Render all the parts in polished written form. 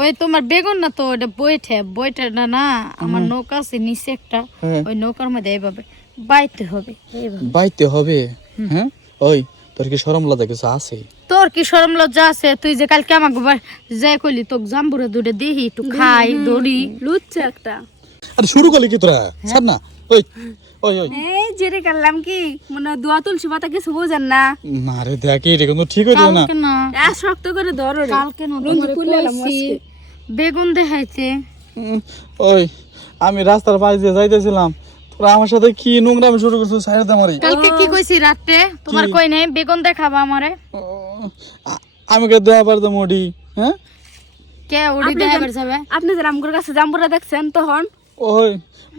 ওই তোমার বেগুন না তো ওটা বইটা না আমার নৌকা আছে নিচে একটা, ওই নৌকার মধ্যে এইভাবে বাইতে হবে। বাইতে হবে? হ্যাঁ, ওই তোর কি শরম লজ্জা কিছু আছে? তোর কি শরম লজ্জা আছে? তুই যে কালকে আমাকে যাই কইলি তোকে জাম্বুরা দুটো দিহি একটু খাই দড়ি লুচ্ছা একটা। আরে শুরু করলি কি তোরা? ছাড় না। ওই ওই ওই এই জেরে করলাম কি মানে দোয়া তুলসী পাতা কিছু বোঝেন না? না রে দেখি এটা কিন্তু ঠিক হইলো না। কালকে না শক্ত করে ধরো রে। কালকে না লুঙ্গি তোমারে খুলে এলাম কইছি, আজকে। বেগুন দেখাইতে। ওই আমি রাস্তার পাশ দিয়ে যাইতেছিলাম, তোরা আমার সাথে কি নোংরামি শুরু করছিস? সাইড দে আমারে। কালকে কি কইছি রাতে তোমার কই নাই বেগুন দেখাবা আমারে? আমি কে দেয়া পারতো মোডি? হ্যাঁ, কে ওড়ি দেখাবার যাবে? আপনি যে রামগুর কাছে জাম্বুরা দেখছেন তখন? ওই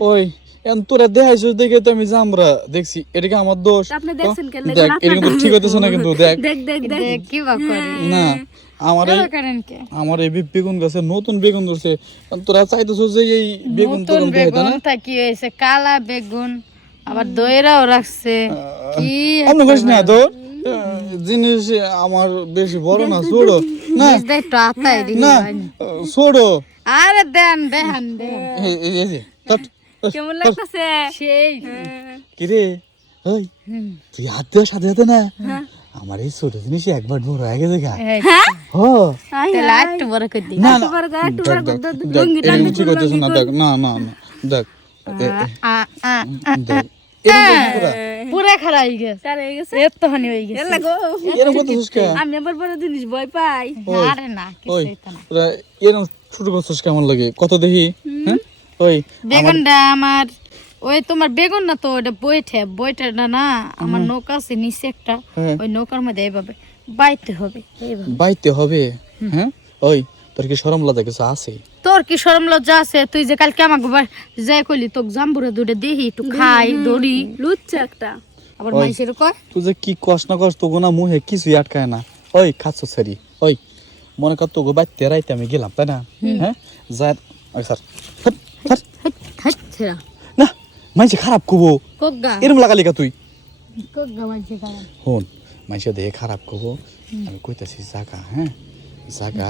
ওই এখন তোরা দেখাইছিস দেখে তো আমি জামরা দেখছি, এটা কি আমার দোষ? আপনি দেখছেন কেন? দেখ এটা কিন্তু ঠিক হইতেছে না কিন্তু। দেখ দেখ দেখ দেখ দেখ কি বা করে না আমার এই করেন কে আমার এই বেগুন গাছে নতুন বেগুন ধরছে, তোরা চাইতেছিস যে এই বেগুন নতুন তোরম দেখাইতে বেগুন না? তা কি হয়েছে? কালা বেগুন আবার দইরাও রাখছে কি আপনি কইস না তোর জিনিস আমার বেশি বড় না, ছোড়ো না দেখ তো আতাই দিই না ছোড়ো। আরে দেন দেন দেন এই যে তট কেমন লাগতেছে? সেই কি রে, ওই তুই হাত দেওয়ার সাথে সাথে না আমার এই ছোট জিনিস একবার বড় হয়ে গেছে গা। হ্যাঁ হ তেলা একটু বড় করে দিই না না একবার গা একটু বার দেখ, করে দেখ, লুঙ্গি দেখ, এরকম ঠিক হইতেছে না। দেখ না না না দেখ আ আ দেখ এরকম পুরা পুরা খারাপ হয়ে গেছে তার হয়ে গেছে। এত হানি হয়ে গেছে এলা গো এরকম করতেছিস কে? আমি আবার বড় জিনিস ভয় পাই। আরে না ওই কিছু না পুরা এরকম ছোট করছিস কেমন লাগে কত দেখি? হ্যাঁ, ওই বেগুনটা আমার ওই তোমার বেগুন না তো ওটা বইটা না আমার নৌকা আছে নিচে একটা, ওই নৌকার মধ্যে এইভাবে বাইতে হবে এইভাবে। বাইতে হবে? হ্যাঁ, ওই তোর কি শরম লজ্জা কিছু আছে? তোর কি শরম লজ্জা আছে? তুই যে কালকে আমাকে যাই কইলি তোকে জাম্বুরা দুটো দিহি একটু খাই দড়ি লুচ্ছা একটা। আবার ওই। মাইসের কয় তুই যে কি কষ্ট না কষ্ট তোকে না মুহে কিছুই আটকায় না। ওই খাচ্ছ সারি ওই মনে কর তোকে বাইতে রাইতে আমি গেলাম তাই না? হ্যাঁ যার ওই স্যার হাচ্ছা না মাইসে খারাপ কবো কোগা এরম লাগালি কা তুই? কোগা মাইসে খারাপ হন মাইসে দেহে খারাপ কবো আমি কইতাছি জাগা। হ্যাঁ জাগা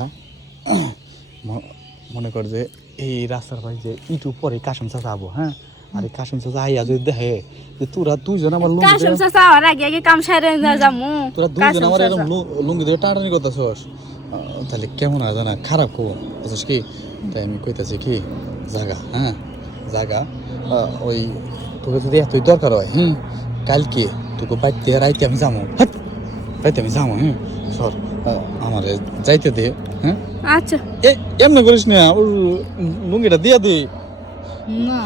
মনে কর যে এই রাস্তার পাশে যে ইটু পরে কাশম চাচা আবো। হ্যাঁ আর এই কাশম চাচা আইয়া যদি দেখে যে তোরা দুইজন আমার লুঙ্গি কাশম চাচা আর আগে আগে কাম সাইরে যামু। তোরা দুইজন আমার এরকম লুঙ্গি দিয়ে টাটানি করতেছস, তাহলে কেমন হয় জানা? খারাপ কবো বুঝছিস কি? তাই আমি কইতাছি কি জাগা। হ্যাঁ জাগা ওই তোকে যদি এতই দরকার হয় কালকে তোকে বাইতে রাইতে আমি যাবো। হ্যাঁ রাইতে আমি যাবো। হ্যাঁ সর আমার যাইতে দে। হ্যাঁ আচ্ছা এমনি করিস না, ওর লুঙ্গিটা দিয়া দে। না